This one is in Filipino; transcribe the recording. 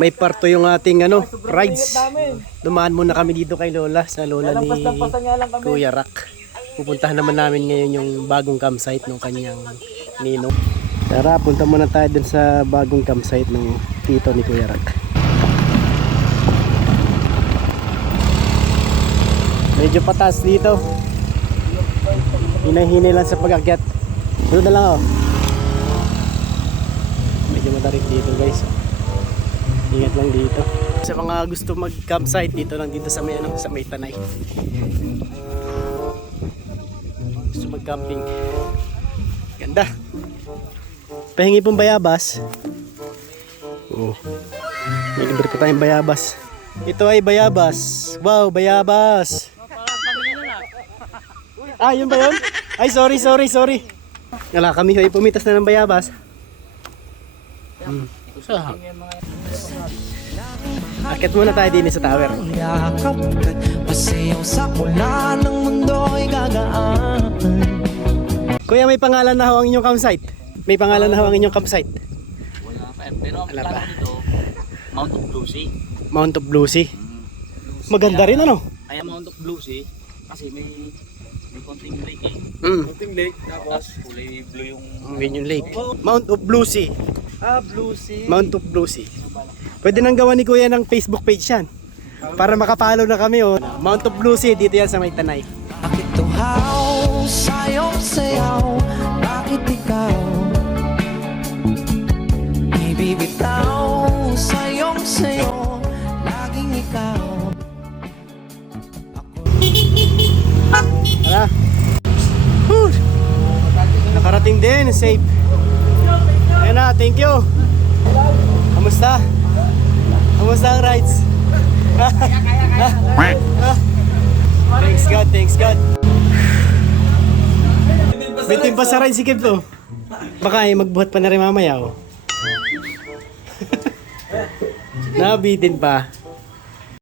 May parto yung ating rides. Dumaan muna kami dito kay Lola, sa Lola ni Kuya Rak. Pupuntahan naman namin ngayon yung bagong campsite ng kanyang ninong. Tara, punta muna tayo dun sa bagong campsite ng tito ni Kuya Rak. Medyo pataas dito. Hinahinay lang sa pag-akyat. Doon na lang oh. Medyo matarik dito guys. Ingat lang dito. Sa mga gusto mag-campsite dito lang dito sa may sa may Tanay. Gusto mag-camping. Ganda. Pahingi pong bayabas. Oh. May libre pa tayong bayabas. Ito ay bayabas. Wow, bayabas. Ah, yun ba yun? Ay, sorry. Wala kami ay pumitas na ng bayabas. Akit muna tayo din sa tower. Kuya, may pangalan na ho ang inyong campsite? May pangalan na ho ang inyong campsite? Wala pa. Pero ang pangalan dito, Mount of Blue Sea. Mount of Blue Sea. Maganda rin ano? Kaya Mount of Blue Sea kasi may konting lake eh. Konting lake, tapos kulay blue yung Yung lake. Mount of Blue Sea. ah, Blue Sea. Mount of Blue Sea. Pwede nang gawa ni Kuya ng Facebook page yan. Para makapalo na kami oh. Mount of Blue Sea, dito yan sa may Tanay. Bakit tuhaw, sayaw, bakit ikaw ibibitaw, sayo, laging ikaw. Hala. Whew. Nakarating din, safe. Ayun na, thank you. Kamusta? Kamusta ang rides? Thanks God. Bitin pa sa ride si Kev to. Baka magbuhat pa na rin mamaya oh. Nabitin pa.